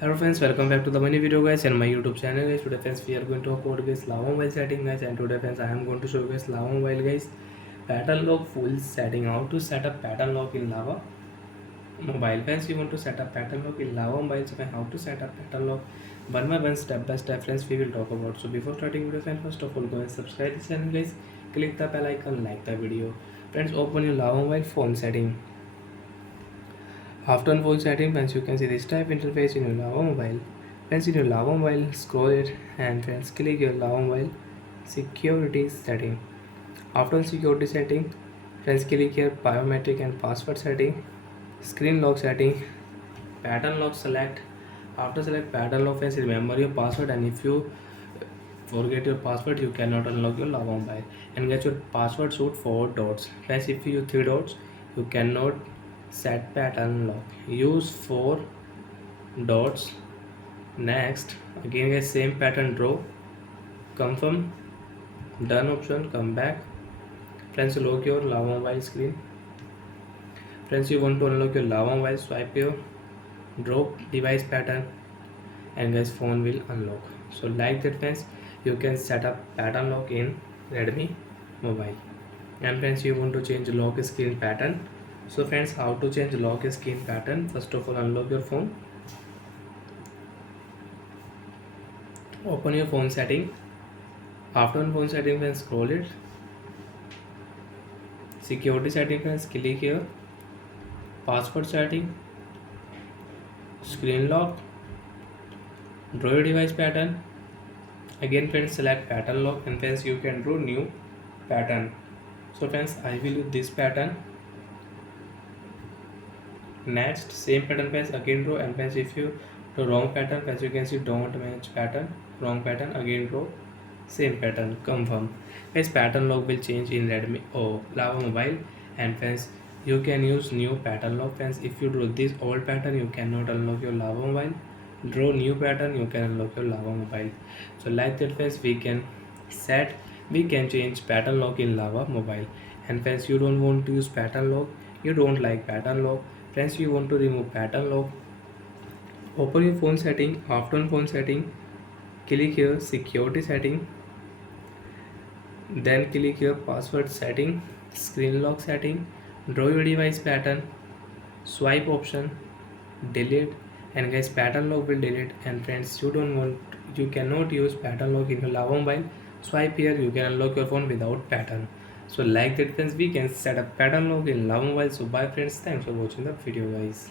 Hello friends, welcome back to the mini video guys and my YouTube channel guys. Today friends we are going to talk about guys lava mobile setting guys, and today friends I am going to show you guys lava mobile guys pattern lock full setting. How to set up pattern lock in lava mobile. Friends, you want to set up pattern lock in lava mobile, so how to set up pattern lock one step by step friends we will talk about. So before starting video friends, first of all go and subscribe this channel guys, click the bell icon, like the video. Friends, open your lava mobile phone setting. After on phone setting, friends, you can see this type interface in your lava mobile. Friends, in your lava mobile, scroll it and friends click your lava mobile security setting. After on security setting, friends click here biometric and password setting, screen lock setting, pattern lock select. After select pattern lock, friends remember your password, and if you forget your password you cannot unlock your lava mobile. And get your password should 4 dots. Friends, if you use 3 dots you cannot set pattern lock. Use 4 dots. Next again get same pattern draw, confirm, done option, come back. Friends, lock your lava mobile screen. Friends, you want to unlock your lava mobile, swipe your drop device pattern and guys phone will unlock. So like that friends, you can set up pattern lock in Redmi mobile. And friends, you want to change lock screen pattern. So friends, how to change lock screen pattern? First of all, unlock your phone, open your phone setting. After phone setting, friends scroll it, security setting, friends click here password setting, screen lock, draw your device pattern. Again friends select pattern lock, and friends you can draw new pattern. So friends, I will use this pattern. Next same pattern friends again draw, and friends if you draw wrong pattern, friends you can see don't match pattern, wrong pattern, again draw same pattern, confirm. Guys, pattern lock will change in Redmi or Lava mobile. And friends, you can use new pattern lock. Friends, if you draw this old pattern you cannot unlock your Lava mobile. Draw new pattern, you can unlock your Lava mobile. So like that friends, we can change pattern lock in Lava mobile. And friends, you don't want to use pattern lock, you don't like pattern lock, friends you want to remove pattern lock, open your phone setting. After on phone setting, click here security setting, then click here password setting, screen lock setting, draw your device pattern, swipe option, delete. And guys, pattern lock will delete. And friends, you cannot use pattern lock in your Lava mobile. Swipe here, you can unlock your phone without pattern. So like that friends, we can set up pattern lock in Lava mobile. So bye friends, thanks for watching the video guys.